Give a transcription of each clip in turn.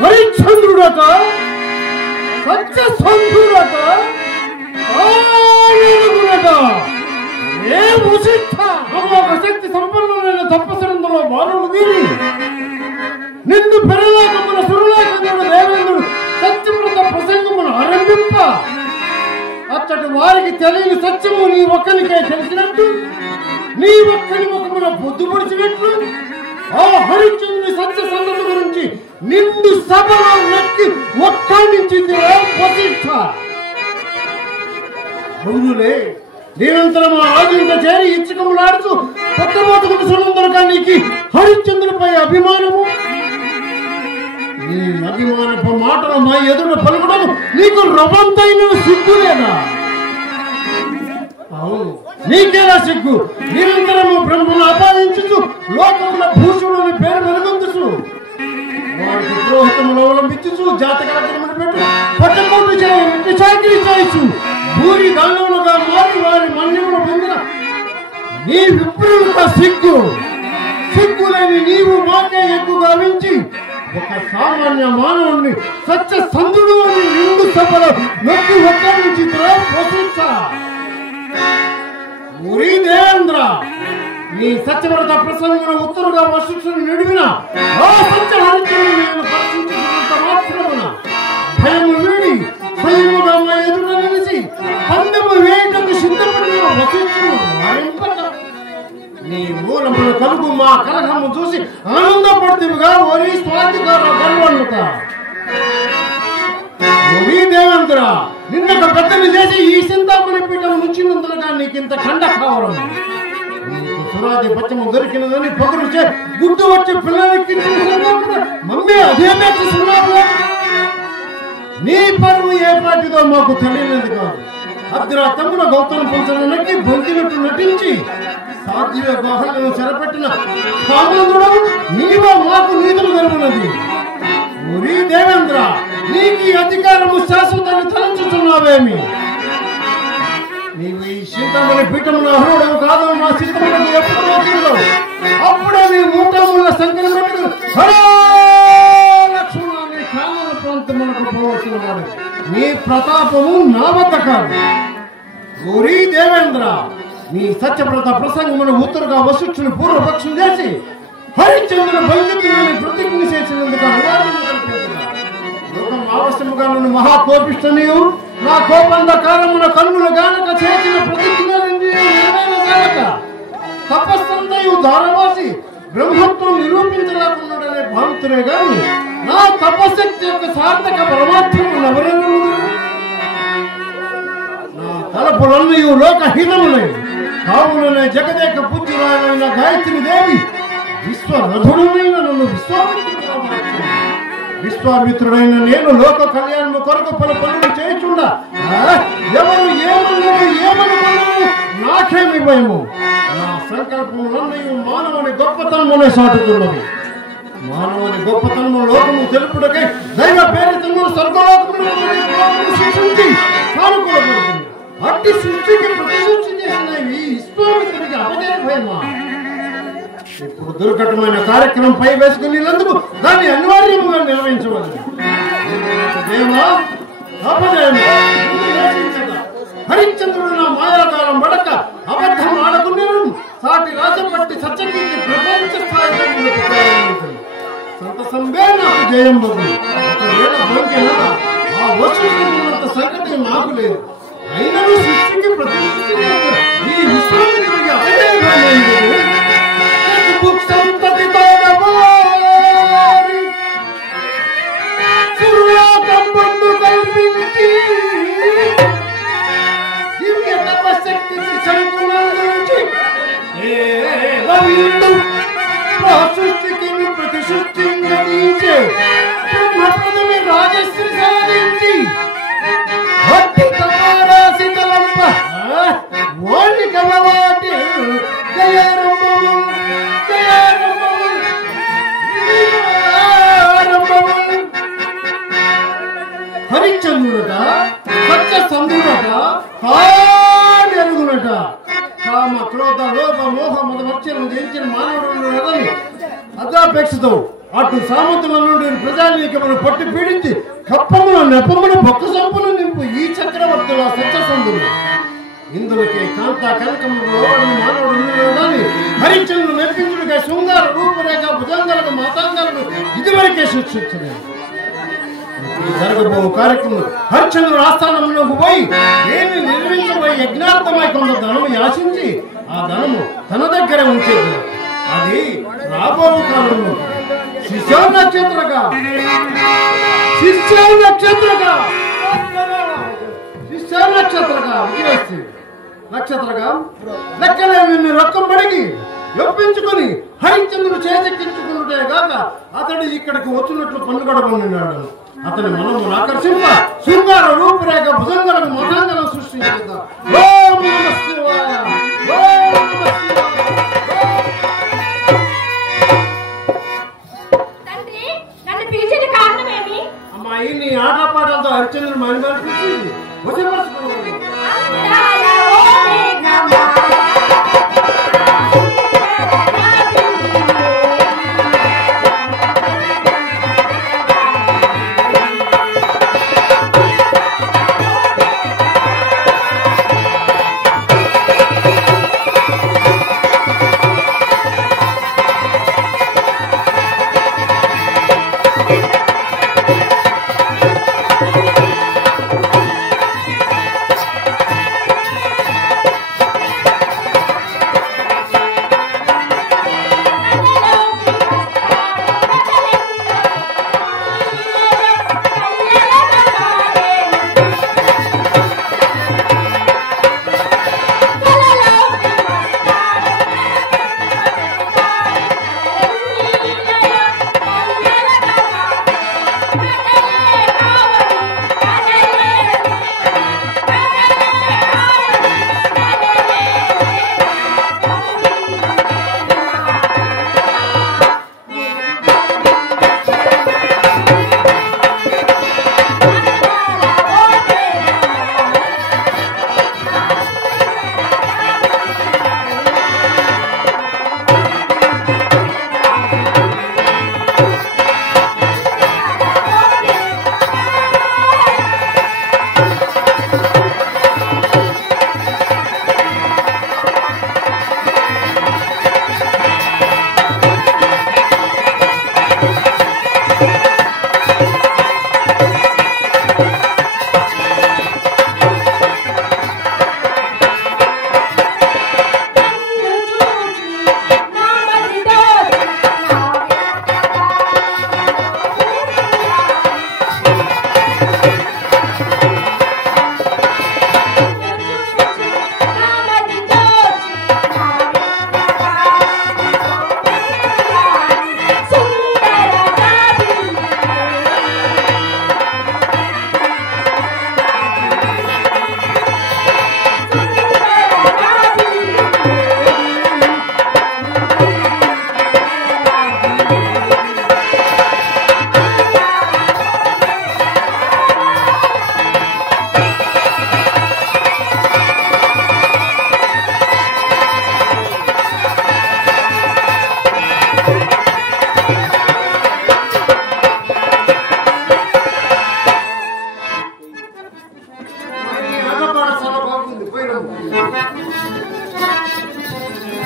హరిశ్చంద్రుడట సత్యసంధుడట ఏ వశిష్ఠ ఒక శక్తి సంపన్నులైన తపస్సులందులో బాలుడు దీని నిండు పెరలేకమున సురలేఖనుడు దేవేంద్రుడు సత్యవ్రత ప్రసంగమును ఆరంభింప అచ్చటి వారికి తెలియని సత్యము నీ ఒక్కనికే తెలిసినట్టు నీ ఒక్కని ముఖమున పొద్దుపడిచినట్లు ఆ హరిశ్చంద్రుని సత్యసంధుల గురించి నిండు సభలో నక్కి ఒక్కడించింది వశిష్ఠ. అవునులే, నిరంతరం ఆదింత చేరి ఇచ్చకములాడుతూ కొత్తమోతకు సునందరకానికి హరిశ్చంద్రునిపై అభిమానము, నీ అభిమానపు మాటలు మా ఎదురు పలుకడం నీకు రవంతైన సిగ్గులేదా? అవును, నీకేలా సిగ్గు? నిరంతరము బ్రహ్మను ఆపాదించు లోకముల భూషుడుని పేరు వెలుగొందుచు వారికి పురోహితములు అవలంబించు జాతకాలను పెట్టు పట్టకోటి చాకరీ చేయొచ్చు భూరి దానవులుగా మారి వారి మన్యములు పొందిన నీ విప్రులకు సిగ్గు. సిగ్గులేని నీవు మాకే ఎక్కువ గావించి ఒక సామాన్య మానవుణ్ణి సత్యసంధుడు అని నిండు సభలో నొక్కి ఒక్కరించి పోషించా. మురి దేవేంద్ర, నీ సత్యవ్రత ప్రసంగం ఉత్తరుగా వశిష్ఠుని నిడివిన ఆ సత్య హరిశ్చంద్రుని నేను పరీక్షించినంత మాత్రమున భయము వీడి స్వయముగా మా ఎదుట నిలిచి పందెము వేయటకు సిద్ధపడిన వశిష్ఠుడు వారింపట నీ మూలమును కలుగు మా కలహము చూసి ఆనందపడుతుగా ఓరి స్వాధికార గర్వన్నుక. మురి దేవేంద్ర, నిన్నొక పెద్దలు చేసి ఈ చింతామణి పీఠం నుంచినందులుగా నీకింత ఖండ కావడం సురాది పచ్చము దొరికినదని పొగరు గుడ్డు వచ్చి పిల్లలెక్కించిన మమ్మీ అదే సున్నావు. నీ పరువు ఏ పాటిదో మాకు తెలియలేదు కాదు. అర్ధరా తమ్ముడు గౌతమ పంచడానికి బొంకినట్టు నటించి సాధ్య గోహలను చెరపెట్టిన కామందుడు నీవో మాకు నీతులు గరుపున్నది. మురి దేవేంద్ర, నీకు ఈ అధికారము శాశ్వతాన్ని తలంచుతున్నావేమి? నీవు ఈ చింతామణి పీఠమున అర్హుడవు కాదు. మా చింతములకు ఎప్పుడు వచ్చిందో అప్పుడే నీ మూటముల సంఖ్యను పెట్టుకు హరే లక్ష్మణ నీ కామన ప్రాంతములకు పోవలసిన వాడు. నీ ప్రతాపము నా వద్ద కాదు. మురి దేవేంద్ర, నీ సత్యవ్రత ప్రసంగమును ఉత్తరుగా వశిష్ఠుని పూర్వపక్షం చేసి హరిశ్చంద్రుని బంధితులని ప్రతిజ్ఞ చేసినందుకు లోకం ఆవశ్యముగా నన్ను మహాకోపిష్ట నీవు నా కోపంధకారమున కన్నులు గానక చేసిన ప్రతిజ్ఞలన్నీ నెరవేరగానక తపస్సంతయు ధారవాసి బ్రహ్మత్వం నిరూపించలేకున్నాడనే భావితులే గాని నా తపశక్తి యొక్క సార్థక పరమాత్మను ఎవరైనా నా తలపులన్నీ లోకహీనములై కావులనే జగదేక పూజ్యురాలైన గాయత్రి దేవి విశ్వరథుడైన నన్ను విశ్వామిత్రుడైన నేను లోక కళ్యాణము కొరకు పలు పనులు చేయుచుండా ఎవరు ఏమనుకున్నాను నాకేమి భయము? నా సంకల్పములన్నీ మానవుని గొప్పతనమునే సాటుతున్నవి. మానవుని గొప్పతనము లోకము తెలుపుటకై దైవ పేరితము స్వర్గలోకమును సృష్టించి సానుకూలపడుతుంది. అట్టి సృష్టికి ప్రతిసృష్టి చేసిన ఈ విశ్వామిత్రుడికి అపజయ భయమా? ఇప్పుడు దుర్ఘటమైన కార్యక్రమం పై వేసుకునేందుకు దాన్ని అనివార్యముగా నిర్వహించవచ్చు. హరిశ్చంద్రుడు నా మాయాకాలం పడక అబద్ధం ఆడకునేను సాటి రాజపట్టి సత్యకీర్తి ప్రపంచ స్థాయిలో సంతసంబే నాకు జయం బదులు. ఒకవేళ బొంకిన ఆ వస్తున్నంత సంకటి నాకు లేదు. అయినను సృష్టికి ప్రతిష్ఠ ఈ విశ్వామిత్రుడికి అపజయ ప్రతిష్ఠించే బ్రహ్మప్రదమి రాజశ్రీ సాధించి భక్తి తమారాసి తలంప ఓడి కలవాటి జయారంభము హరిశ్చంద్రుడట సత్యసంధుడట కాడెరుగునట కామ క్రోధ లోభ పట్టణం జయించిన మానవుడు అదాపేక్షతో అటు సామంతుల నుండి ప్రజానీకమును పట్టి పీడించి కప్పమును నెపమును బొక్క సంపును నింపు ఈ చక్రవర్తుల సత్యసంధులు ఇందులకే కాంత కనకములు మానవుడు హరిచంద్రుడు మెప్పించుడిగా శృంగార రూపురేఖ భుజంగాలకు మాతాంగాలను ఇదివరకే శిక్షించలేదు. జరగబో కార్యక్రమం హరిచంద్రుడు ఆస్థానంలోకి పోయి ఏమి నిర్మించబోయే యజ్ఞార్థమై కొంత ధనము యాచించి ఆ ధనము తన దగ్గర ఉంచేది. అది రాబో కాలంలో శిశ నక్షత్రగా విజయస్తుంది నక్షత్రగా లెక్కలేని రొక్కం పడిగి ఒప్పించుకొని హరిచంద్రుడు చేజెక్కించుకున్నటే గాక అతడు ఇక్కడికి వచ్చినట్లు పన్నుగడబడినాడు. అతని మనము ఆకర్షింప శృంగార రూపురేఖ భుజంగలకు మతాంగలం సృష్టించేద్దాం. అమ్మాయి నీ ఆటపాటలతో హరిచంద్రుడు మైండ్ వశపరచుకున్నాడు.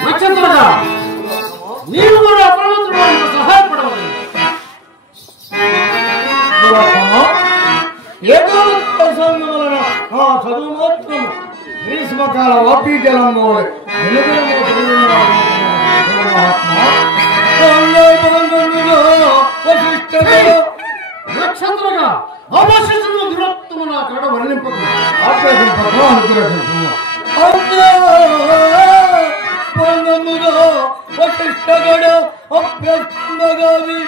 నక్షత్రగా నీవు కూడా అప్రమత్తుడు సహాయపడవాలి. చదువు మాత్రం గ్రీష్మకాల వాపీజలంలో నక్షత్రగా అవశిష్టులు దురత్వము నా కడ వర్ణింపకు ఆపేసింపకు అనుగ్రహింపు వశిష్ఠగడ అభ్యస్మగవి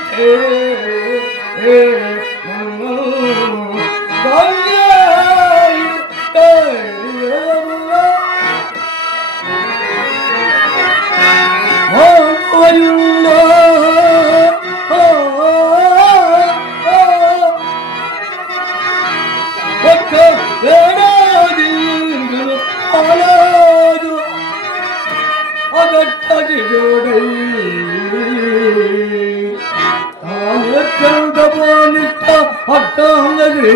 అగట్టది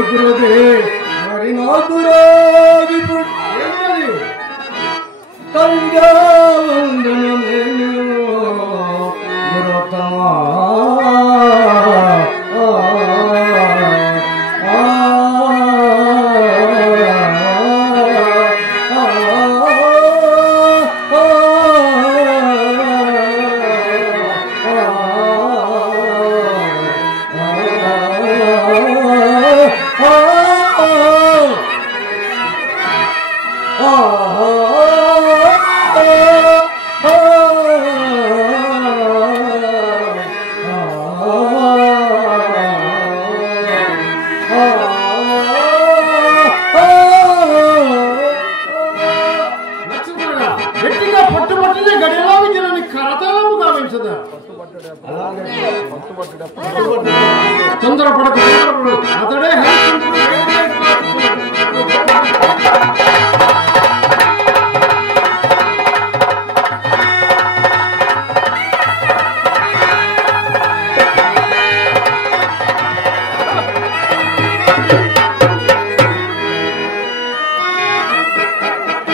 కుదిరదే మరి నాకు రాగిపుడు ఏంటది? తంజావందను నేను గురుతమా లక్ష్మణుడా, గట్టిగా పట్టుబట్టిన గడిలో విద్యలని కరతాళము గావించదా? తొందరపడకు, అతడే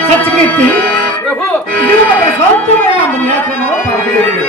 సత్యకీర్తి ప్రభు ఇది ఒక ప్రశాంతమైన పుణ్యాశ్రమం పాల్గొనేది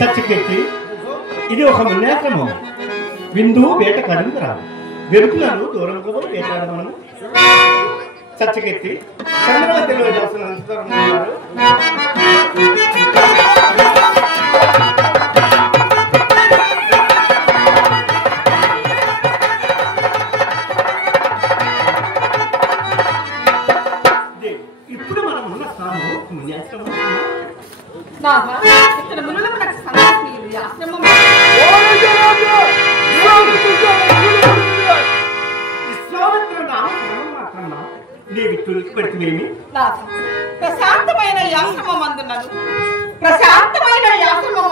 సత్యకీర్తి ఇది ఒక మున్యాశ్రమం. విందు వేట కడుగురా వెరుకులను దూరం కూడా వేటాడమను. చచ్చకెత్తి చంద్రవతిలో చేస్తున్నారు. ఇప్పుడు మనం ఉన్న స్థానం పుణ్యాశ్రమం. ఇక్కడ మునులు మనకు సంగతి ఆశ్రమం ప్రశాంతమైన ఆశ్రమం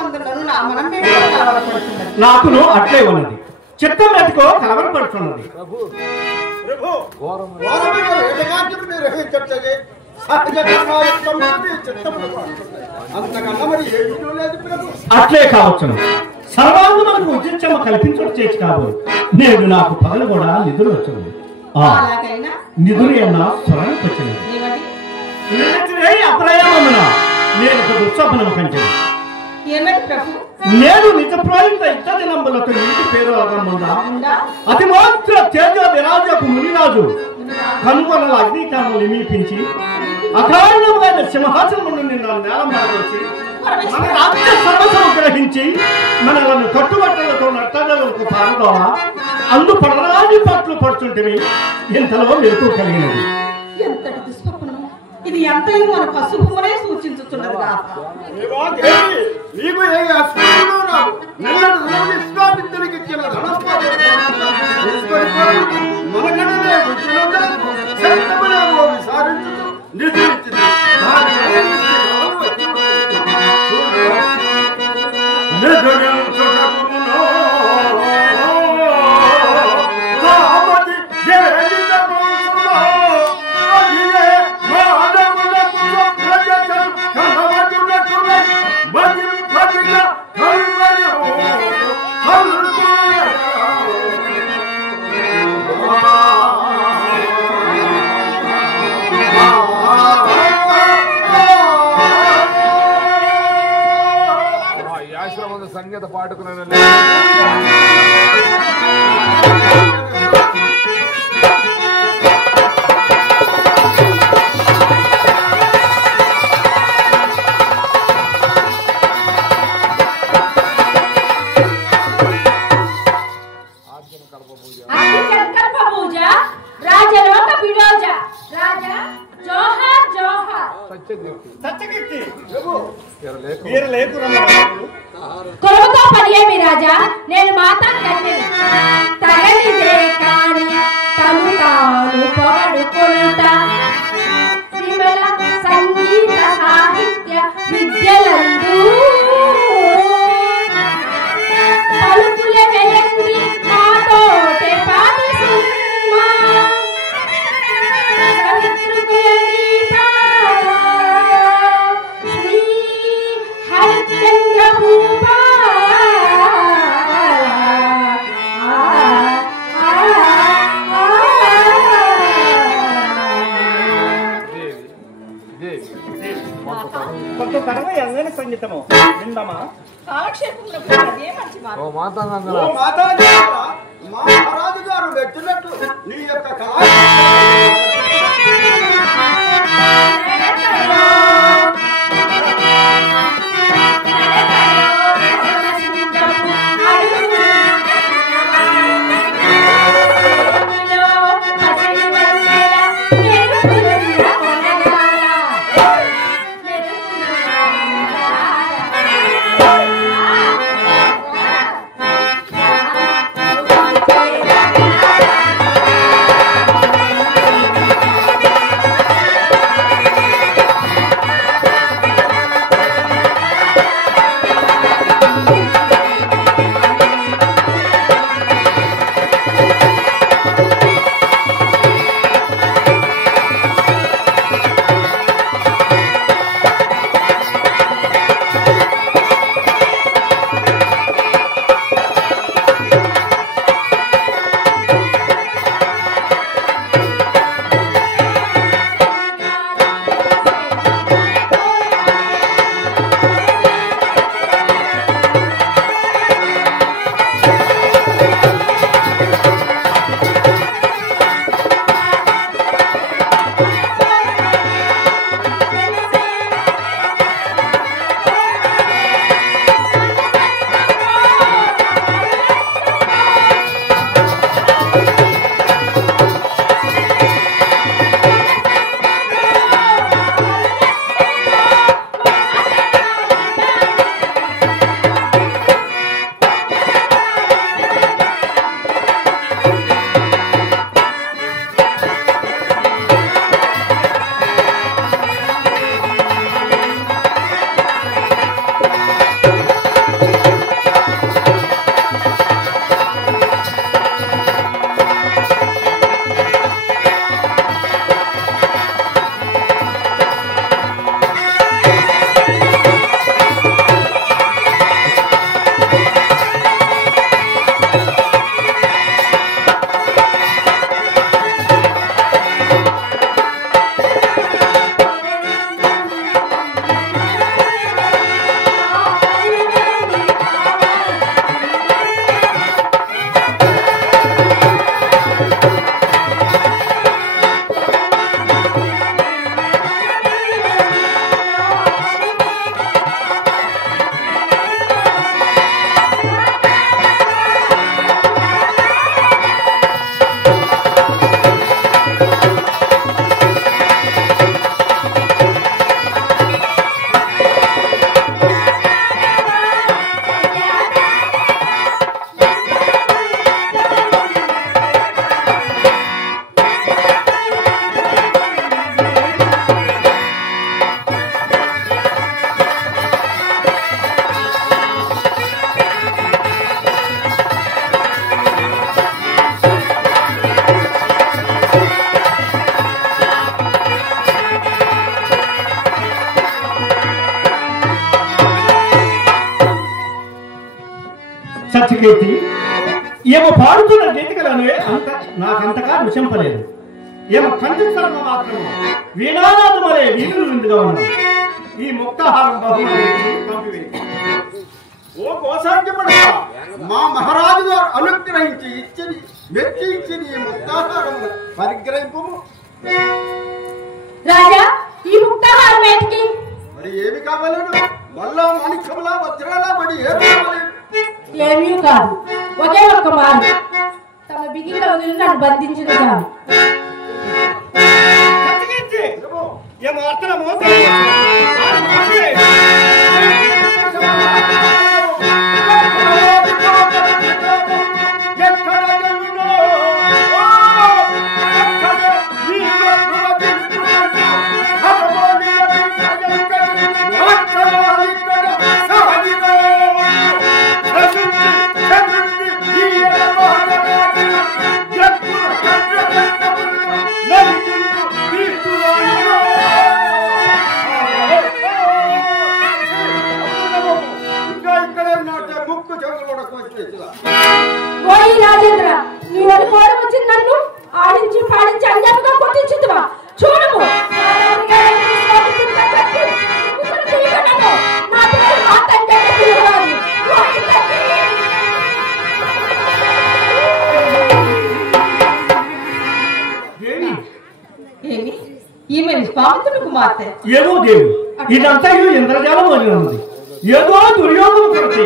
అందున్నాను. నా మనం నాకును అట్లే ఉన్నది. చిత్తం ఎట్టుకో కలవరపడుతున్నది. అట్లే కావచ్చును. సర్వాంగ మనకు ఉద్యమ కల్పించడం చేసి కాబోలు నేడు నాకు పగలు కూడా నిధులు వచ్చింది. నిధులు అన్నా స్వరం వచ్చినది. అప్రయామమున నేను ఒక దుస్వప్నము కంచెను. నేను నిజప్రాయుత ఇద్దరి నంబులకు ఇంటి పేరు అగమ్ముందా అతి మాత్ర తేజ విరాజకు మునిరాజు కనుగొనల అగ్నికాలను నిమీపించి అకారణముగా సింహాసనము నుండి నేలం వచ్చి మన రాజ్య సర్వస్వం గ్రహించి మనలను కట్టుబట్టలతో నట్టలకు పారదోవ అందు పడరాని పట్లు పడుతుంటే ఇంతలో మెరుపు కలిగినది. ఎంతటి దుస్వప్నం ఇది! ఎంతయో మన పశుభూమనే సూచించుతున్నది. సంగీత పాడుకున్నాను. కొలువుతో పనియేమి రాజా, నేను మాతా కన్యను. తగలిదే కాని తను తాను పొగడుకుంటా శ్రీమల సంగీత సాహిత్య విద్యలందు పలుకుల వెలంది మాతోటే పాటి సుమ్మా సవితృకుల దీపా శ్రీ హరిచంద్ర భూపా కొంత తరవ ఎంగని సంగీతము విందామా? కాలక్షేపంలో అదే మంచి మాట. మహారాజు గారు పెట్టినట్టు నీ యొక్క కళ నచికేతి ఏమో పాడుతున్న గీతికలనే నాకంతగా రుచింపలేదు. ఏమో కంఠస్థలం మాత్రం వీణానాదమనే వీణులు విందుగా ఉన్నాం. ఈ ముక్తాహారం పంపివేయి. ఓ కోసాంజపడా, మా మహారాజు గారు అనుగ్రహించి ఇచ్చని మెచ్చి ఇచ్చని ఈ ముక్తాహారం పరిగ్రహింపు. రాజా, ఈ ముక్తాహారం ఏంటికి? మరి ఏమి కావాలను? మళ్ళా మాణిక్యములా వజ్రాలా పడి ఏమి కావాలి? ఏమీ కాదు, ఒకే ఒక్క మారు తమ బిగిలో వదిలి నన్ను బంధించిన చాలు. ఏమో అర్థమో ఓయ్ రాజేంద్ర, నీ వల్ల కోరం వచ్చింది నన్ను ఆడించి పాడించి అన్యాయంగా కొట్టించుతువా? చూడము నా పేరు మాతంటే పిలవరాదు. ఏమి ఈమె నిష్పామితుని కుమార్తె? ఏమో దేవి, ఇదంతా ఇంద్రజాలం వదిలి ఉంది. ఏదో దుర్యోగం కొరత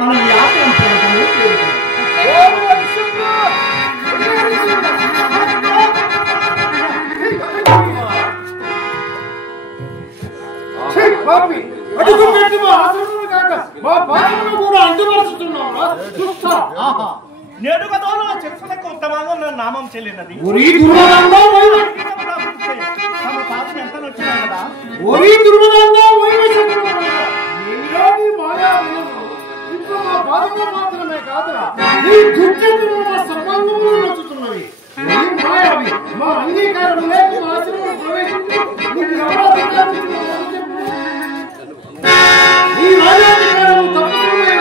మనం నేడు కదా చర్చలకు ఉత్తమంగా నామం చెల్లినది. ఎంత వచ్చినా కదా మాత్రమే కాదురా, ఈ దుర్జనులు మా సంబంధములు నచ్చుతున్నవి. మా అంగీకారం లేక మా ఆశ్రమంలో ప్రవేశించి నీకు ఎవరో అధికారం ఈ రాజాధికారం తప్పకుండా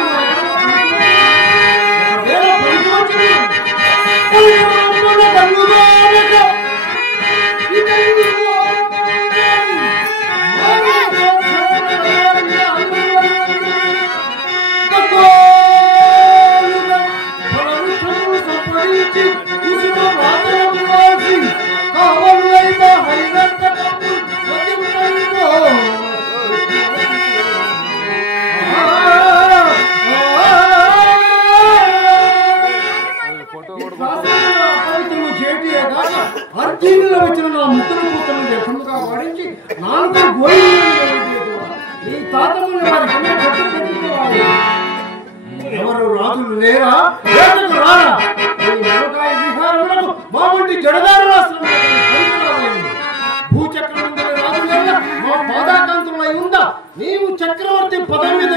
అర్జీనులో వచ్చిన నా ముద్దుల పూతలను వ్యర్థముగా వాడించి నాలుగు గోయి ఈ తాతముని వారి పెట్టుకోవాలి. ఎవరు రాజులు లేరా? రారా? ఈ నరకాయ విహారములకు బాగుండి జడదారు రాష్ట్రం భూచక్రం రాజు లేదా మా పాదాకాంతులై ఉందా? నీవు చక్రవర్తి పదం మీద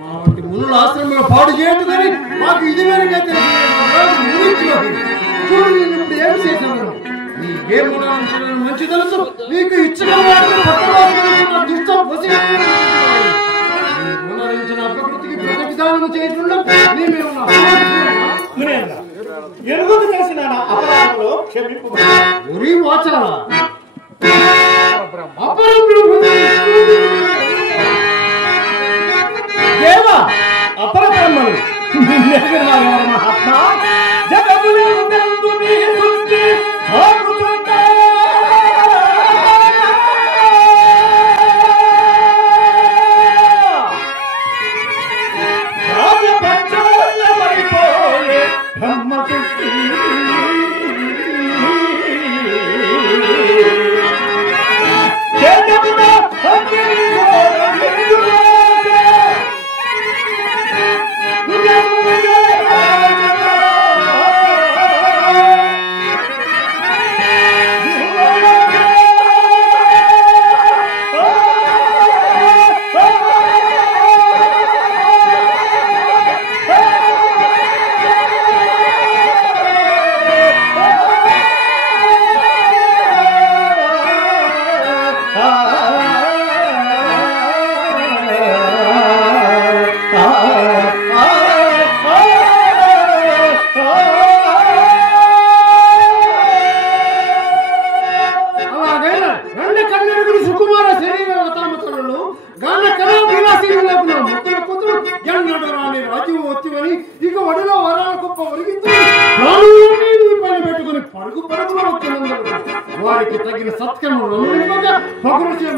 మా వంటి మునుల ఆశ్రమంలో పాడు చేయదు కానీ మాకు ఇది వెనక చూడు, నేను ఇప్పుడు ఏం చేశాను? నీ ఏ మునాంశాలను మంచి తెలుసు. నీకు ఇచ్చిన అపకృతికి ప్రతి విధానం చేయకుండా ఎరుగుదు చేసిన అపరాధంలో క్షమింపు. దేవ అపర బ్రహ్మలు మహాత్మా జగములు వచ్చే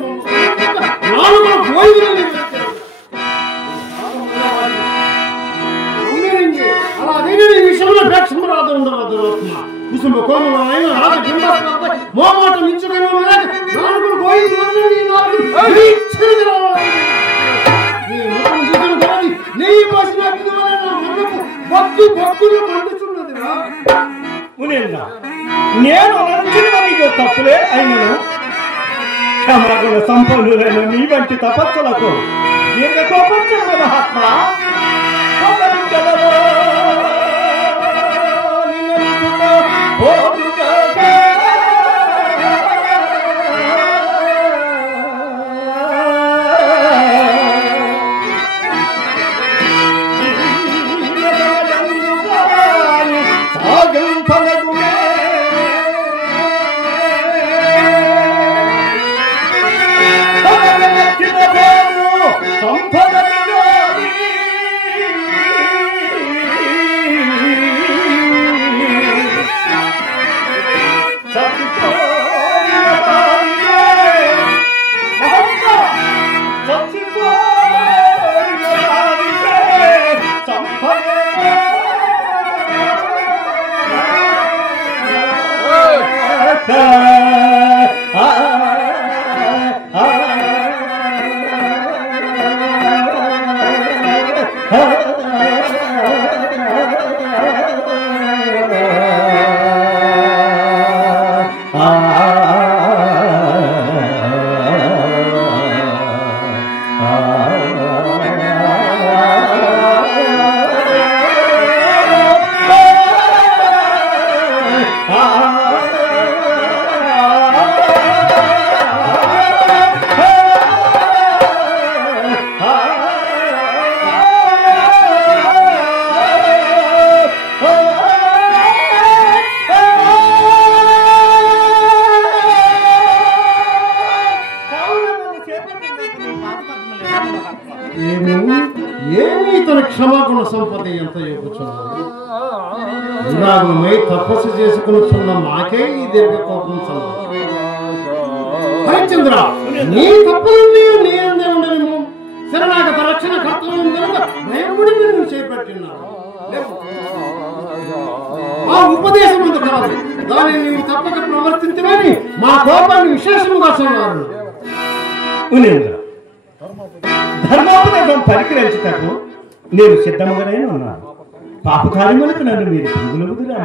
నాలుగు గోయిలు అలా అదే ఈ విషయంలో ప్రేక్షమరాదు ఉండరాదు కుసుమ కోమలైన రాజ మోమాట నించుకొని నాలుగు గోయిలు నెయ్యి పోసిన భక్తు భక్తులు మండుచున్నదిరా. నేను నీకు తప్పులే అయినను క్షమాగుణ సంపన్నులైన నీ వంటి తపస్సులకు దీర్ఘ కోపంచన మహాత్మా క్షమాగుణ సంపద ఎంత ఎక్కుచున్నది. ఇలాగమై తపస్సు చేసుకున్న మాకే ఈ దీర్ఘ కోపం హరిశ్చంద్ర, నీ తప్పులన్నీ నీ అందే ఉండలేము. శరణాగత రక్షణ కర్తవ్యం కనుక భయముడి మీరు చేపట్టినారు. ఆ ఉపదేశం అంత కాదు, దానిని నీవు తప్పక ప్రవర్తించమని మా కోపాన్ని విశేషముగా చెన్నారు. ధర్మోపదేశం పరికరించుటకు నేను సిద్ధముగానే ఉన్నాను. పాపకార్యములకు నన్ను మీరు పురుగులుగుదురా.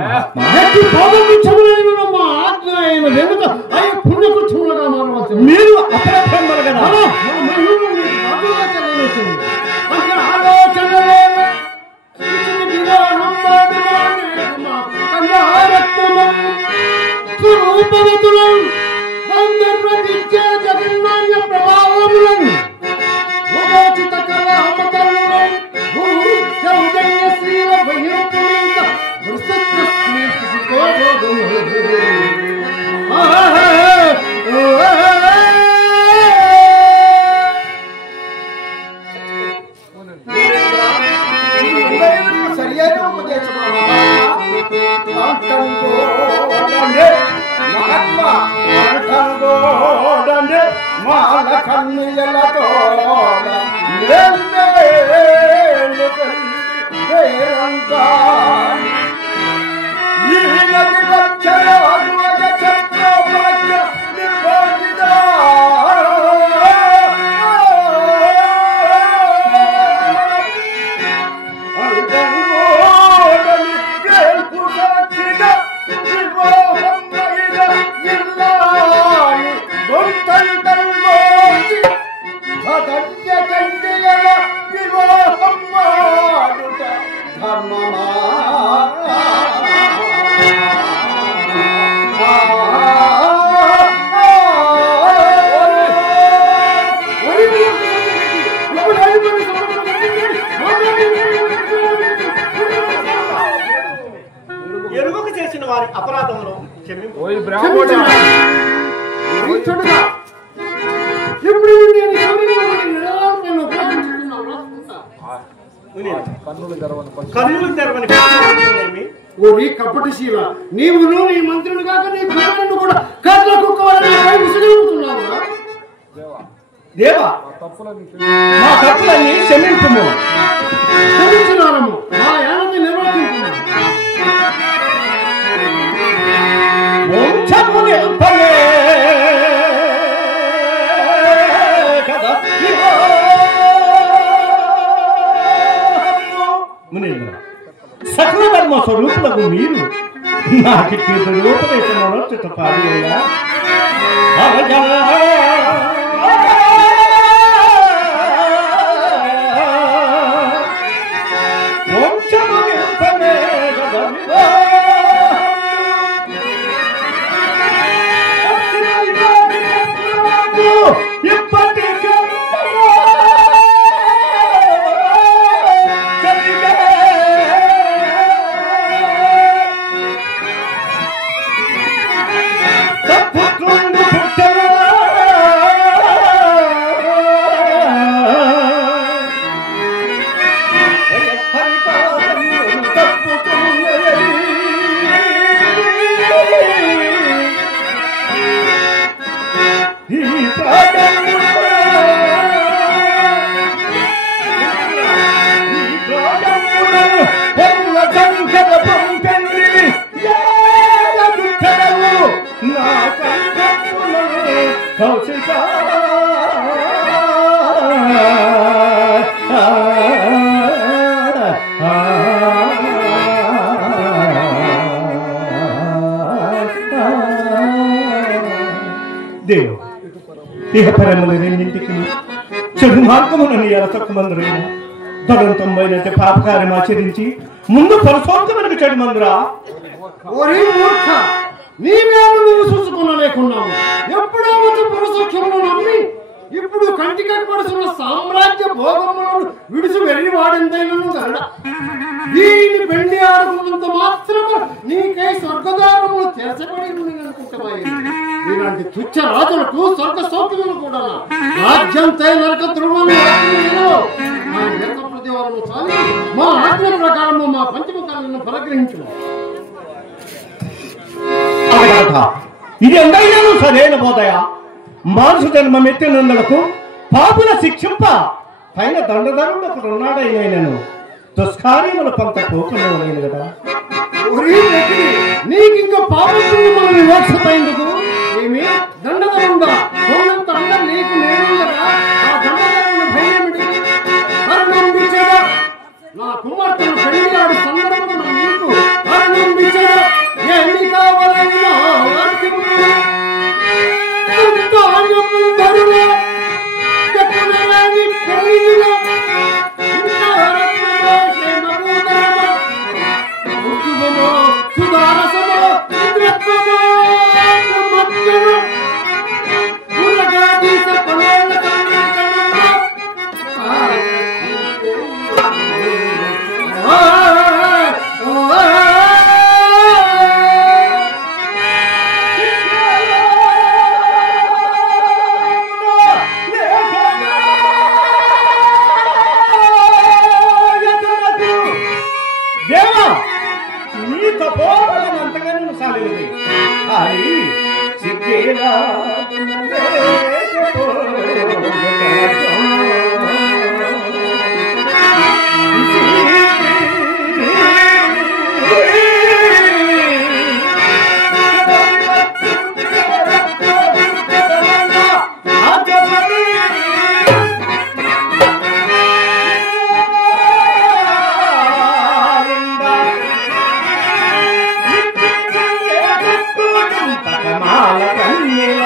మీరు అపరాధములు కదా. ఎరుగకు చేసిన వారి అపరాధంలో కపటశీల, నీవును నీ మంత్రులు కాక నీ కుమారుడు కూడా కర్ల కుక్క విసుగుతున్నావా? దేవా మా తప్పులన్నీ క్షమించుము. క్షమించినారము, మా యానని నిర్వర్తించున్నాము. వంశము నిల్పలే కదా మునీంద్ర, సకల ధర్మ స్వరూపులకు మీరు నాకు రూపదేశంలో చుట్టపాడియా వంశము నిల్పలే కదా దేవు ఇహపరములు రెండింటికి చెడు మార్గములను ఎలతొక్కమందురైన దొరంతమైనట్టు పాపకార్యం ఆచరించి ముందు పరసోత్తములకు చెడు మందురా. ఓరి మూర్ఖ, నీ మీద నువ్వు చూసుకునలేకున్నావు. ఎప్పుడో వచ్చి పురుషోక్షమును నమ్మి ఇప్పుడు కంటికి పడుతున్న సామ్రాజ్య భోగములను విడిచి వెళ్ళి వాడిందైనను గరడ. దీన్ని పెళ్లి ఆడుకున్నంత మాత్రము నీకై స్వర్గదారములు తెరచబడి అనుకుంటాయి. ఇలాంటి తుచ్చ రాజులకు స్వర్గ సౌఖ్యములు కూడా రాజ్యంతో నరక ధ్రువము ప్రతివారము చాలి మా ఆజ్ఞ ప్రకారము మా పంచముఖాలను పరిగ్రహించు. ఇది ఎంతైనా సరైన బోధయ. మానసు జన్మం ఎత్తినందులకు పాపుల శిక్షింప పైన దండధరుడు ఒకడు ఉన్నాడైనను దుష్కార్యములు కొంత పోకుండా లేదు కదా. నీకు ఇంకా పాపం వివక్షతైందుకు ఏమి దండధరుందా ఉన్నంత అండ నీకు నేనుండగా ఆ దండధరుని భయమిటి అరణించాడా? నా కుమార్తెను పెళ్లి ఆడు సందర్భమున నీకు అరణించాడా? ఎన్ని కావాలన్నా మాల కన్నీల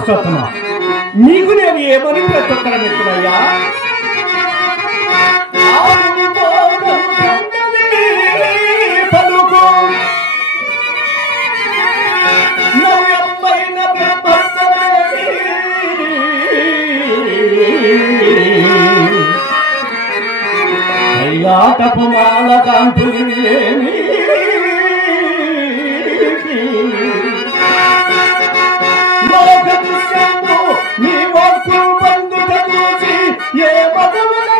పురుషోత్తమ, నీకు నేను ఏమని ప్రత్యుత్తరం ఇస్తున్నాయా? పలుకు నవ్వెంబైన కైలాటపు మాల కాంతులేమి లోక దృశ్యంలో నీ వాక్కు బంధుట చూసి ఏ పదములు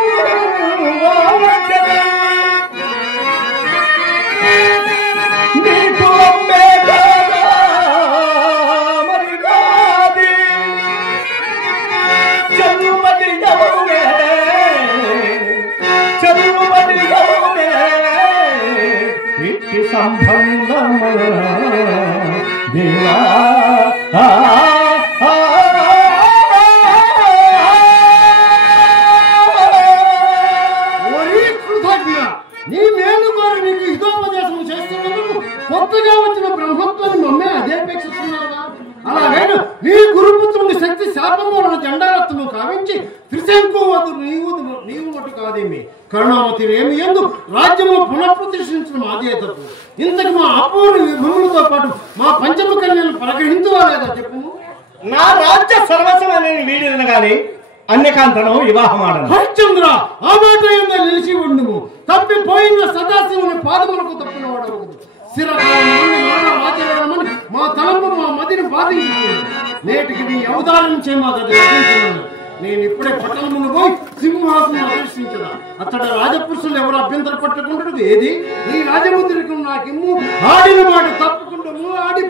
నీకు అమ్మే కాదా మరి కాది చదువుమని ఎవరునే చదువుమని ఎవరునే ఇట్టి సంబంధము దేవా నీ మేలు కోరి నీకు హితోపదేశం చేస్తున్నందుకు కొత్తగా వచ్చిన బ్రహ్మత్వాన్ని మమ్మే అదే అపేక్షిస్తున్నావా? అలాగైనా నీ గురుపుత్రుని శక్తి శాపం వలన జెండారత్తును కావించి త్రిశంకు వద్దు నీవు మటు కాదేమి కరుణావతి ఏమి ఎందు రాజ్యము పునఃప్రతిష్ఠించడం అదే తప్పు. ఇంతకు మా అపూర్వ విభములతో పాటు మా పంచమ కన్యలు ప్రగ్రహించవా లేదా చెప్పు. నా రాజ్య సర్వస్వం అనేది వీడిన గాని అన్యకాంతను వివాహమాడను. హరిశ్చంద్ర, ఆ మాట ఏందో నిలిచి ఉండుము. తప్పిపోయిన సదాశివుని పాదములకు తప్పిన వాడవద్దు. మా తలంపు మా మదిని బాధించింది. నేటికి నీ అవతారించే మా దగ్గర నేను ఇప్పుడే పట్టణమును పోయి సింహాసనం అదర్శించదా. అతడు రాజపురుషులు ఎవరు అభ్యంతర పట్టుకుంటాడు. ఏది నీ రాజముద్రికం నాకిమ్ము. ఆడిన మాట తప్పుకుంటాము. ఆడి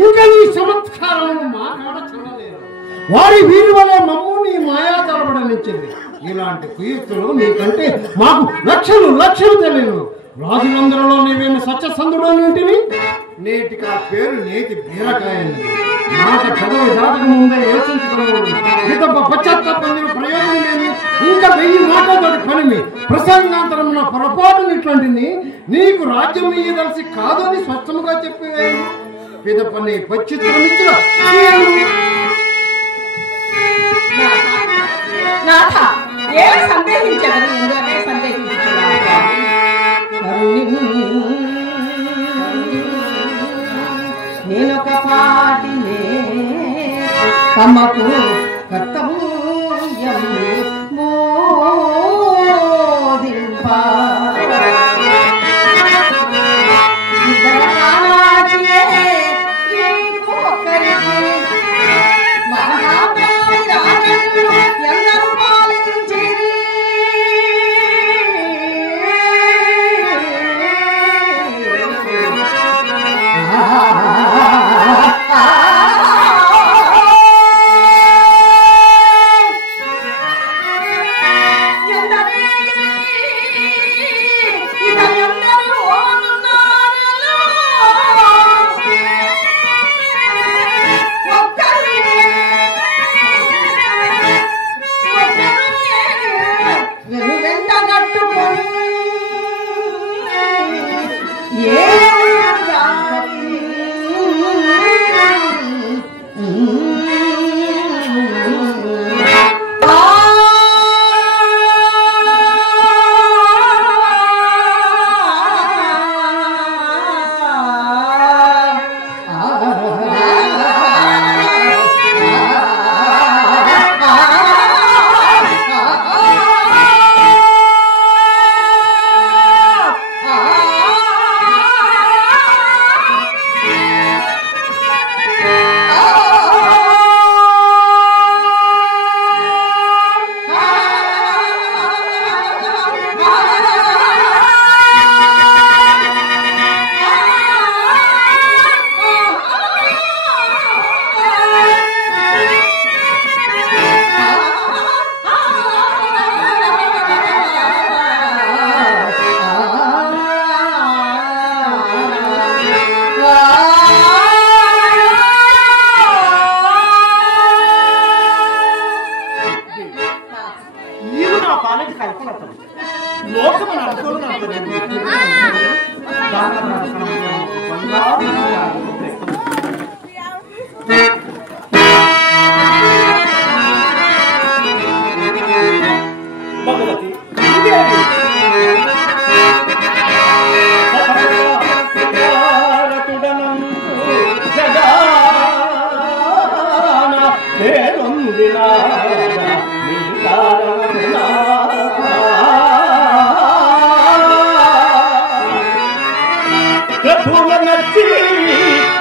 ఇంకా నీ చమత్కారాలను మాట్లాడ చూడలేదు. వారి వీరి వల్ల మమ్ము నీ మాయా తలబడనిచ్చింది. ఇలాంటి కుయుక్తులు నీకంటే మాకు లక్షలు లక్షలు తెలియను. రాజులందరిలో నీవేమి సత్యసంధుడు ఇంటివి. నేటికి ఆ పేరు నేతి బీరకాయ. మాట చదవి దాటక ముందే యోచించుకునేవాడు. హితప పశ్చాత్తాపం ప్రయోజనం లేదు. ఇంకా 1000 మాటలతోటి పనిమి ప్రసంగాంతరం నా పొరపాటుని ఇట్లాంటిది. నీకు రాజ్యం ఇయ్యదలిసి కాదు అని స్పష్టముగా చెప్పేవారు. పిదపని పచ్చిత్రం ఇచ్చిన ఏమి సందేహించదని ఎందుకంటే సందేహించుకున్నాను. నేనొక పాటినే తమకు కర్తవ్యం మోదింప భగవతి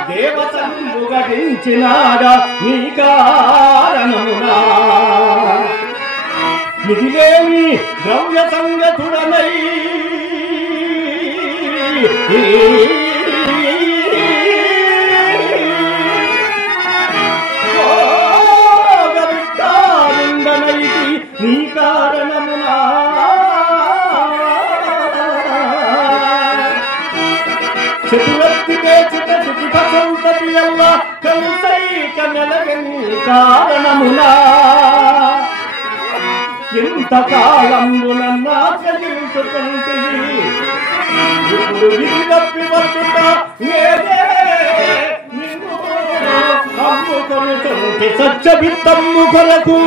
దేవతను గడించినాడా నీ కారణమునా మిగిలేమి ద్రవ్య సంగతుడనై నీ కారణమునా చతురత్తికే చిత చితి సంతతి అల్ల కలుసైక నెలగని కారణమునా ఇంతకాలంబున నాశించుకుంటివి ఇప్పుడు ఇది తప్పి వస్తున్న ఏదే నిన్ను అమ్ముకొనుచుంటి సత్యవిత్తమ్ము కొరకు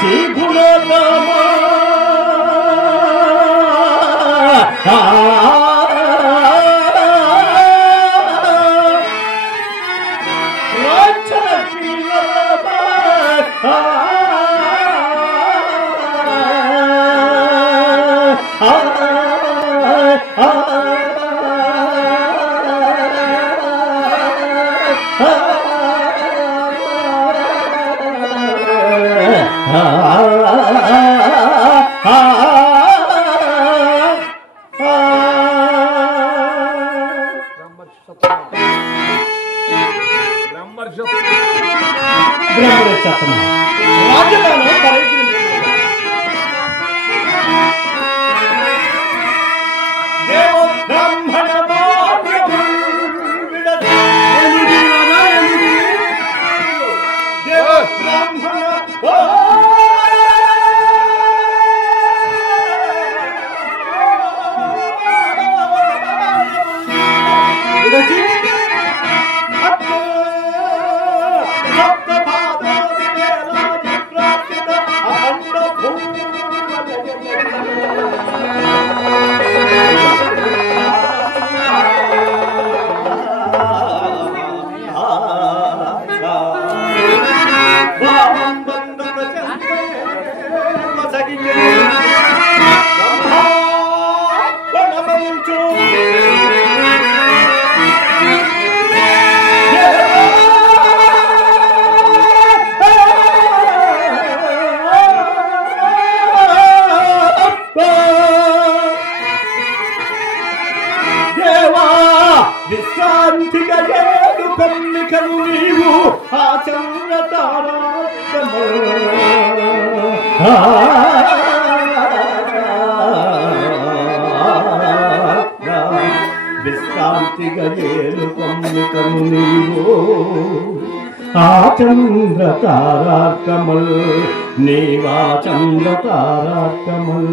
శీఘ్రమా చంద్ర తారాకమల్ నీవా చంద్ర తారాకమల్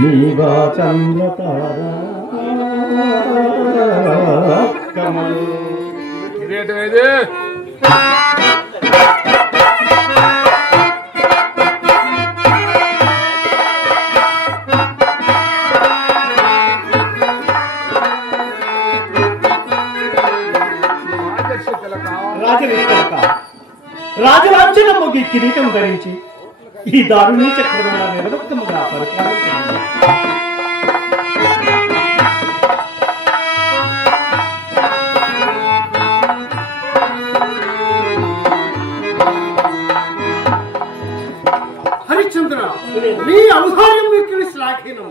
నీవా చంద్ర తారాకమల్ రాజరాజ్యముగి కిరీటం ధరించి ఈ దారుణ్య చక్రముగా నిరవక్తముగా పరిపాలించింది. హరిశ్చంద్ర, నీ ఔదార్యం నీకు శ్లాఘీనం,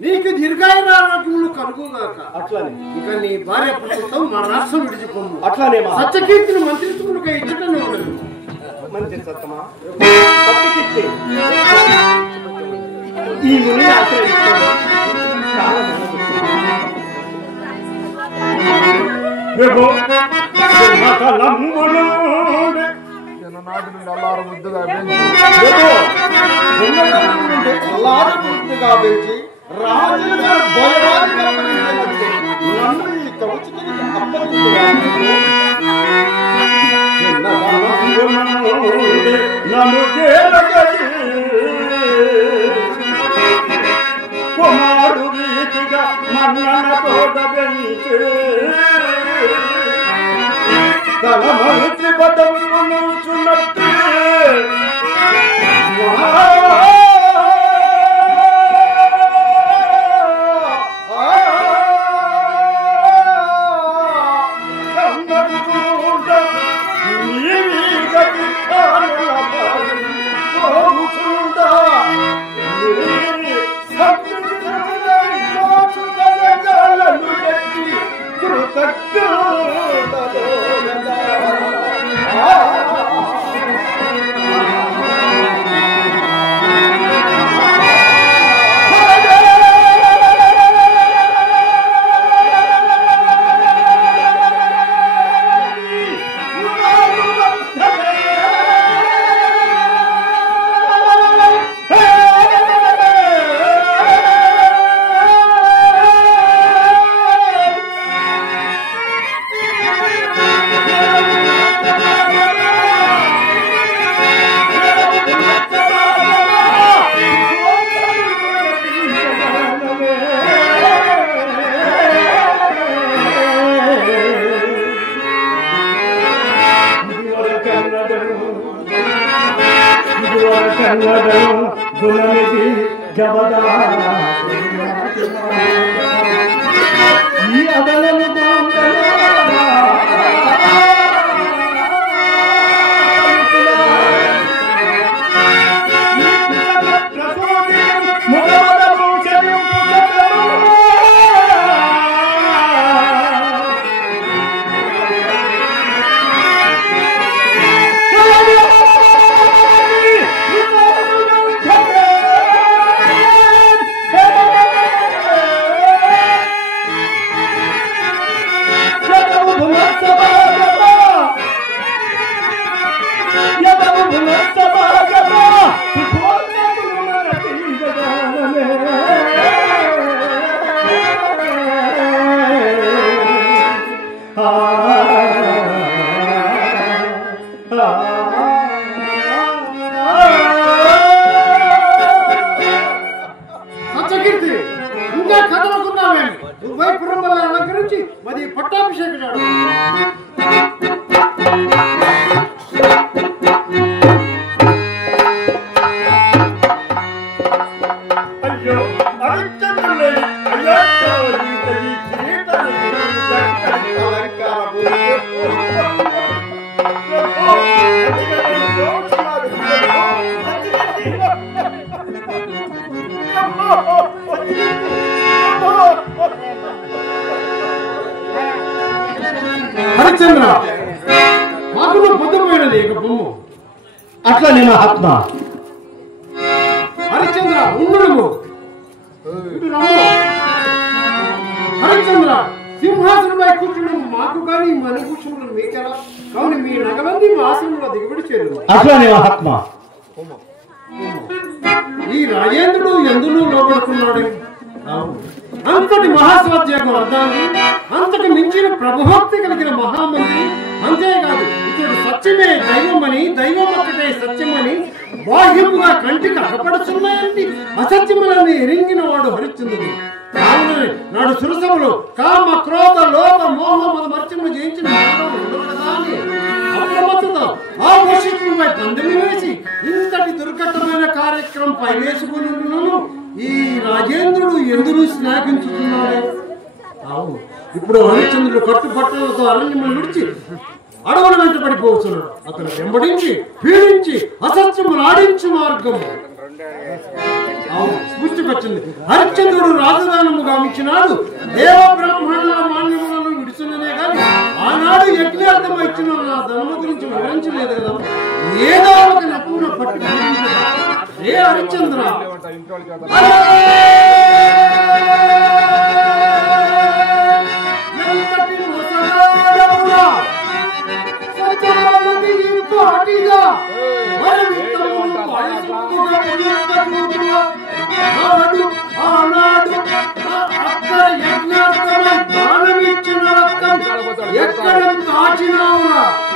నీకు దీర్ఘాయురారోగ్యములు కలుగుగాక. అట్లానే ఇక నీ భార్య పుత్రులతో మా రాష్ట్రం విడిచిపోము. అట్లానే సత్యకీర్తిని మంత్రిత్వములుగా ఇచ్చటను మంచి సత్తమా సత్యకీర్తి ఈ ముని ఆశ్రయిస్తాను. నాటి నుండి అల్లారు ముద్దుగా పెంచి రాజులుగా భోజనాలు నన్ను చేరగలి కుమారు రీతిగా మన్ననతో పెంచే తన మంత్రి పదవి నుంచున్నట్టు హరిశ్చంద్ర మాకు పొద్దుపోయినది ఇక బొమ్ము అట్లా నేను ఆత్మ హరిశ్చంద్ర ఉండు హరిశ్చంద్ర సింహాసనపై కూర్చుని మాకు కానీ మన కూర్చున్నాడు మీకెలా కావున మీ నగవంది మా ఆశ్రమంలో దిగుబడి చేరు అట్లా నేను ఆత్మ ఈ రాజేంద్రుడు ఎందులో లోపడుతున్నాడు అంతటి మహాస్వాధ్యాగం అర్థాన్ని అంతటి మించిన ప్రభుభక్తి కలిగిన మహామంత్రి అంతేకాదు ఇతడు సత్యమే దైవమని దైవం ఒక్కటే సత్యమని బాహ్యముగా కంటికి అగపడుతున్నాయంటే అసత్యములని ఎరింగిన వాడు హరిశ్చంద్రుడు కావున నాడు సురసములు కామ క్రోధ లోభ మోహ మర్చములు జయించిన అప్రమత్తతో ఆ వశిష్ఠులపై పందెము వేసి ఇంతటి దుర్ఘటమైన కార్యక్రమం పైవేసుకుని ఈ రాజేంద్రుడు ఎందుకు శ్లాఘించుతున్నాడు అవును ఇప్పుడు హరిశ్చంద్రుడు కట్టుబట్టలతో అరణ్యములు విడిచి అడవుల వెంట పడిపోతున్నాడు అతను వెంబడించి పీడించి అసత్యములు ఆడించు మార్గము అవును స్ఫూర్తికొచ్చింది హరిశ్చంద్రుడు రాజధానము గావించినాడు దేవ బ్రాహ్మణుల మాన్యములను విడుచున్నదే కానీ ఆనాడు యజ్ఞార్థం ఇచ్చిన నా ధనము గురించి వివరించలేదు కదా ఏదో ఒక నపున పట్టి ఏ హరిశ్చంద్ర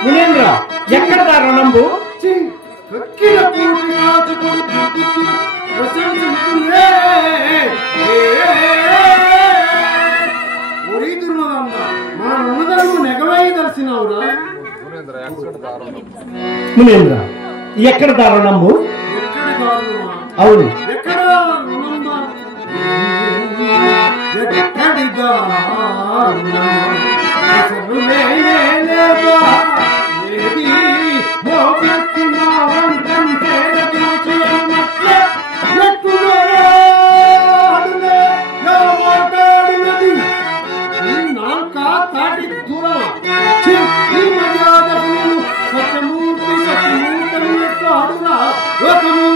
మునేంద్ర ఎక్కడ రణంబు కక్కిన కూటి కాచుకొని ప్రశంసిస్తుందే. ఒరీ దుర్మదండ, మా రుణధర్ము నెగవై దర్శనవురా. మునేంద్ర, ఎక్కడ దారుణము? ఎక్కడి దారుణమా? అవును, ఎక్కడ రుణమా? ఎక్కడి దారుణమా? అసలు లేనేలేవా ఏది మోగెత్తిన వంటం పేరగించినట్ల ఎట్టుదరాడులే నా మాట్లాడునది. ఈ నాల్క తాటి దూరం ఈ మర్యాదకు సత్యమూర్తి సత్యమూర్తి ఆడురా లోకము.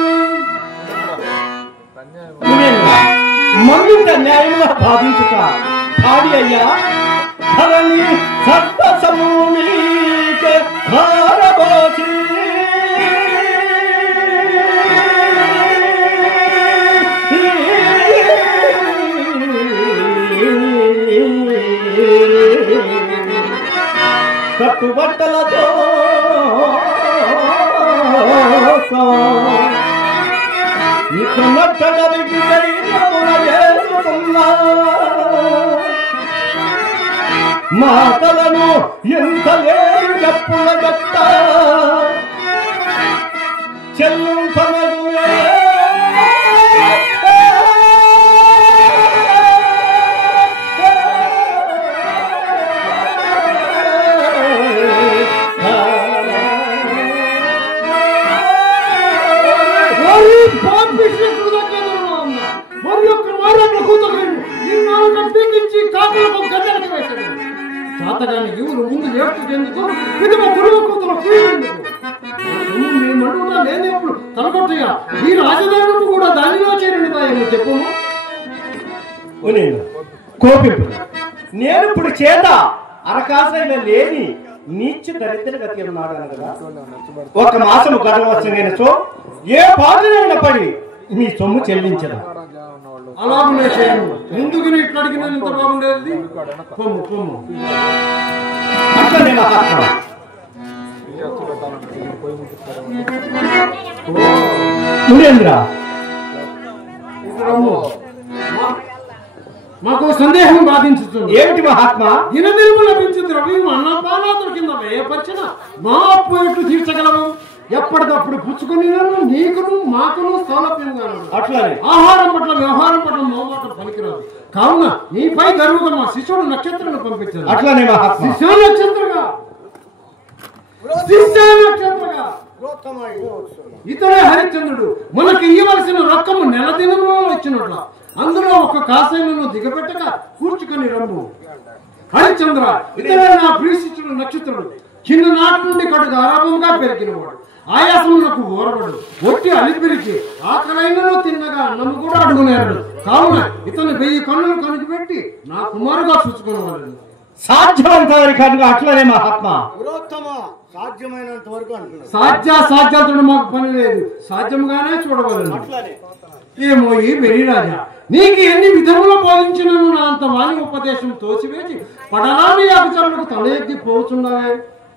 మరింత న్యాయంగా భావించుట భావి అయ్యా. ధరణి సర్వ సమూలీకే భారబోచి కట్టుబట్టలతో మాటలను ఎంత లేదు చెప్పుల గట్ట చెల్లింపనదు. చాతగాని యువులు ముందు ఏడ్చుకెందుకు, విధవ గురువు కూతురు కీళ్ళెందుకు? మీ మడుగున లేనప్పుడు తలకొట్టయ్యా, ఈ రాజధానులు కూడా దానిలో చేరినదాయని చెప్పుము. కోపింపు నేను ఇప్పుడు చేత అరకాసైన లేని నీచు దరిద్ర గతి ఉన్నాడు కదా. ఒక మాసము గడవలసిన నేను ఏ బాధనైనా పడి నీ సొమ్ము చెల్లించదా. అలాగనే చేయను. ముందుకు నీ ఇట్లా అడిగిన ఎంత బాగుండేది. పొమ్ము పొమ్ము. అట్లనే మహాత్మ. మునేంద్ర, మాకు సందేహం బాధించుతుంది. ఏమిటి మహాత్మ? దినదినము లభించు ద్రవ్యం అన్నపానాదుల కింద వ్యయపరిచిన మా అప్పు ఎట్లు తీర్చగలవు? ఎప్పటికప్పుడు పుచ్చుకొని నీకును మాకును సౌలభ్యంగా. అట్లానే ఆహారం పట్ల వ్యవహారం పట్ల మోమాటం పనికిరాదు. కావున నీపై గర్వుగా మా శిష్యుడు నక్షత్రాన్ని పంపించారు. అట్లానే మహాత్మ. శిష్య నక్షత్రగా ఇతడే హరిశ్చంద్రుడు మనకి ఇవ్వవలసిన రొక్కము నెల దినములో ఇచ్చినట్ల. అందులో ఒక కాసాయను దిగబెట్టక కూర్చుకొని రమ్ము. హరిశ్చంద్ర, ఇతడే నా ప్రియ శిష్యుడు నక్షత్రుడు. చిన్ననాటి నుండి కడుగు ఆరామంగా పెరిగినవాడు. ఆయాసమునకు ఓరవడు. ఒట్టి అలిపిరికి ఆకలైనను తిన్నగా అన్నము కూడా అడుగునేరు. కావున ఇతను 1000 కన్నులు కనుకబెట్టి నా కుమారుగా చూసుకునేవాడు. సాధ్యమంతవరకు కనుక. అట్లనే మహాత్మ. సాధ్యమైనంత వరకు అంటున్నాడు. సాధ్యాలతో మాకు పని లేదు, సాధ్యముగానే చూడవలను. ఏమో ఈ వెర్రిరాజా, నీకు ఎన్ని విధములు బోధించినను నా అంత వాణి ఉపదేశం తోసివేసి పడరాని అభిచరులకు తల ఎత్తి పోతున్నావే.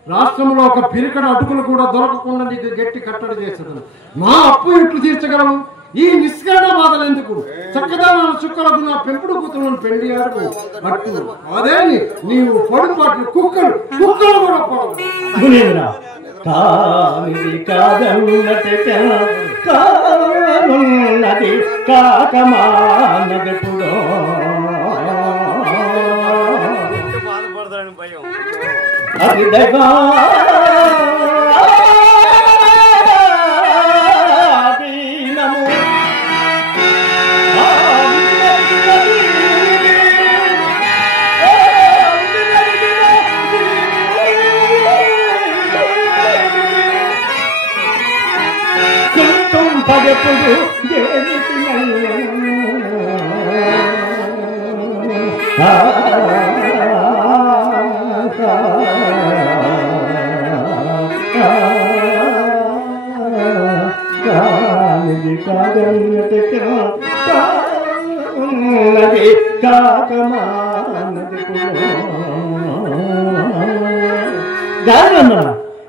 రాష్ట్రంలో ఒక పిరికడ అటుకులు కూడా దొరకకుండా నీకు గట్టి కట్టడి చేసేది. మా అప్పు ఎట్లు తీర్చగలవు? ఈ నిష్కరణ బాధలు ఎందుకు? చక్కదనాల చుక్కలకు నా పెంపుడు కూతులను పెళ్లి ఆడుకు అట్టు అదే నీవు పొడుపాట్లు కుక్కలు కూడా పోవు. కానున్నది కాకమానదెప్పుడో అది దైవా పదపుడు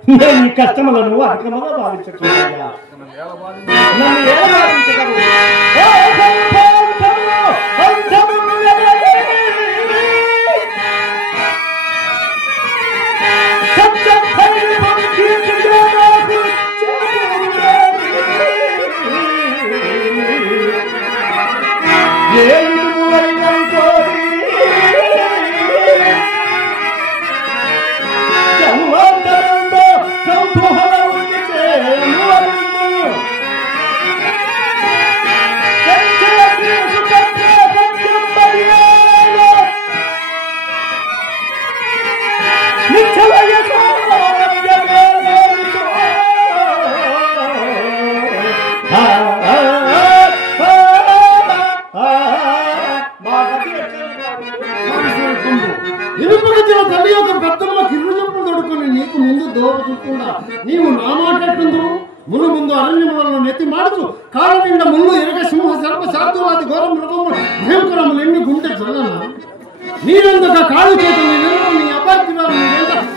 నేను ఈ కష్టములను అధికముగా భావించట్లేదయ్యా. నన్ను ఎలా భావించగలవు? తల్లి యొక్క పెద్దమ్మ కిర్రు చెప్పులు తొడుకొని నీకు ముందు దోవ చూకుండా నీవు నా మాట్లాడుతుందు మును ముందు అరణ్యములను నెత్తి మాడుచు కాళ్ళ నిండా ముళ్ళు ఎరగ సింహ సర్ప శార్దూలాది ఘోర మృగములు భయంకరములు ఎన్ని గుండె జగన నీరెందుక కాళ్ళు చేతులు నీ అభ్యర్థివారు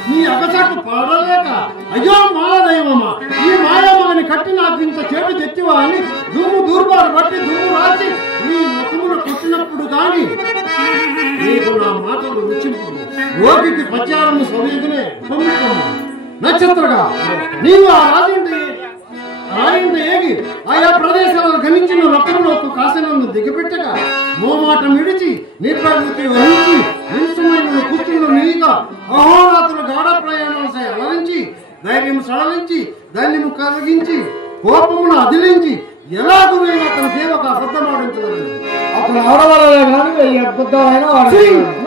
నీ అగచాటు పాడలేక అయ్యో మాలదైవమా ఈ మాయామని కట్టి నాకు ఇంత చేటు తెచ్చివా అని దుమ్ము దూర్బారు బట్టి దుమ్ము రాసి నీ ముఖమును కొట్టినప్పుడు కానీ నీకు నా మాటలు రుచింపు రోగికి ప్రచారము సమేతనే నక్షత్రగా నీవు ఆ రాయింటి ఏగి ఆయా ప్రదేశాలను గణించిన రక్తంలో ఒక కాసనను దిగబెట్టగా మోమాటం విడిచి నిర్భయతి వహించి నింసుమైన కూర్చున్న నీగా అహోరాత్రులు గాఢ ప్రయాణం అలరించి ధైర్యం సడలించి ధైర్యము కలిగించి కోపమును అదిలించి ఎలాగునైనా తన సేవకు అబద్ధమాడించగలదు. అతను ఆడవాళ్ళే కానీ అబద్ధమైనా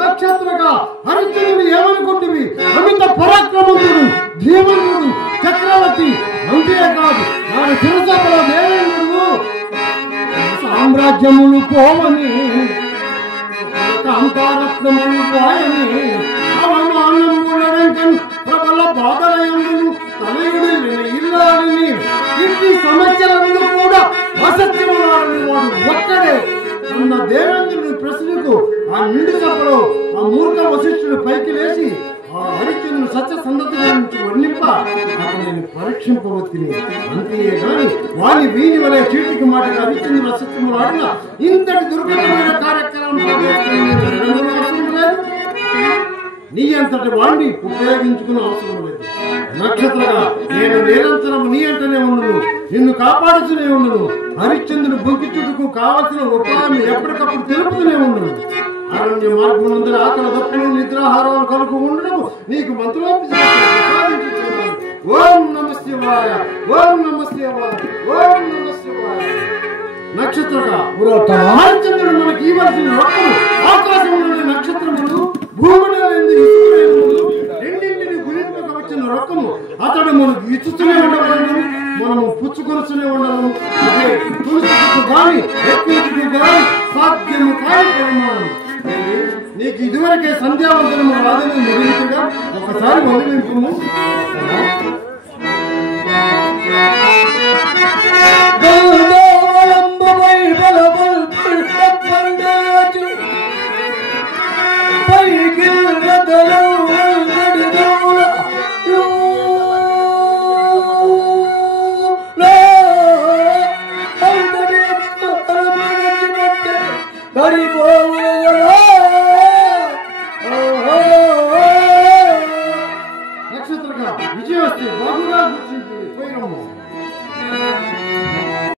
నక్షత్రగా హరిశ్చంద్రుడు ఏమనుకుంటువి అమిత పరాక్రమంతుడు ధీమంతుడు చక్రవర్తి అంతేకాదు వారి తిరుసభలో దేవేంద్రుడు సామ్రాజ్యములు పోవని కాంతారత్నములు పోయని అవమానములను ప్రబల బాధలయందును తనయుడు ఇల్లాలని ఇంటి సమస్యలను కూడా అసత్యములాడని వాడు ఒక్కడే అన్న దేవేంద్రుని ప్రశ్నకు ఆ నిండు సభలో ఆ మూర్ఖ వశిష్ఠుడు పైకి లేచి ఆ హరిశ్చంద్రుని సత్య సందతి నుంచి వర్ణింప అతనిని పరీక్షింపవచ్చుని అంతేగాని వాని వీని వలె చీటికి మాటగా హరిశ్చంద్రుడు అసత్యములు ఆడిన ఇంతటి దుర్ఘటమైన కార్యక్రమం నీ అంతటి వాణ్ణి ఉపయోగించుకునే అవసరం లేదు. నక్షత్రగా నేను నిరంతరం నీ అంటనే ఉండను, నిన్ను కాపాడుతూనే ఉండను. హరిశ్చంద్రుని బొంకిచుటకు కావలసిన ఉపాయం ఎప్పటికప్పుడు తెలుపుతూనే ఉండను. అరణ్య మార్గమునందు ఆకలి దప్పులు నిద్రాహారాలు కలుపు ఉండడం నీకు మంత్రోపి సాధించుతున్నాను. ఓం నమ శివాయ, ఓం నమ శివాయ, ఓం నమ శివాయ. నక్షత్రగా హరిశ్చంద్రుడు మనకి ఇవ్వాల్సిన రొక్కము ఆకాశంలోని నక్షత్రములు భూమిలో రెండింటిని గురింపక వచ్చిన రొక్కము అతడు మనకు ఇచ్చుతూనే ఉండవలను, మనము పుచ్చుకొలుస్తూనే ఉండము. అదే తులసికు గాని ఎక్కించుకు గాని సాధ్యము కాని పరిమాణం. నీకు ఇదివరకే సంధ్యావంతనము రాదని ముగింపుగా ఒకసారి వదిలింపు.